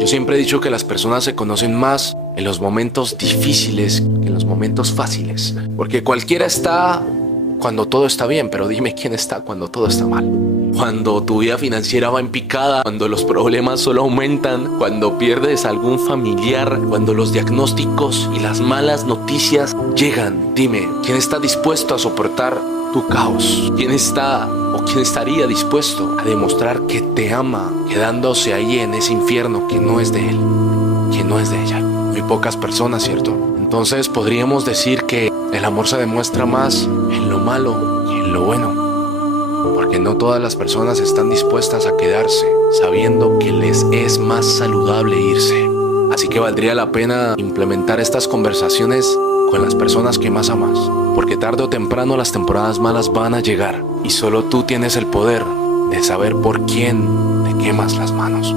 Yo siempre he dicho que las personas se conocen más en los momentos difíciles que en los momentos fáciles. Porque cualquiera está cuando todo está bien, pero dime quién está cuando todo está mal. Cuando tu vida financiera va en picada, cuando los problemas solo aumentan, cuando pierdes a algún familiar, cuando los diagnósticos y las malas noticias llegan. Dime, ¿quién está dispuesto a soportar tu caos? ¿Quién está o quién estaría dispuesto a demostrar que te ama, quedándose ahí en ese infierno que no es de él, que no es de ella? Muy pocas personas, ¿cierto? Entonces podríamos decir que el amor se demuestra más en lo malo y en lo bueno. Porque no todas las personas están dispuestas a quedarse sabiendo que les es más saludable irse. Así que valdría la pena implementar estas conversaciones con las personas que más amas. Porque tarde o temprano las temporadas malas van a llegar. Y solo tú tienes el poder de saber por quién te quemas las manos.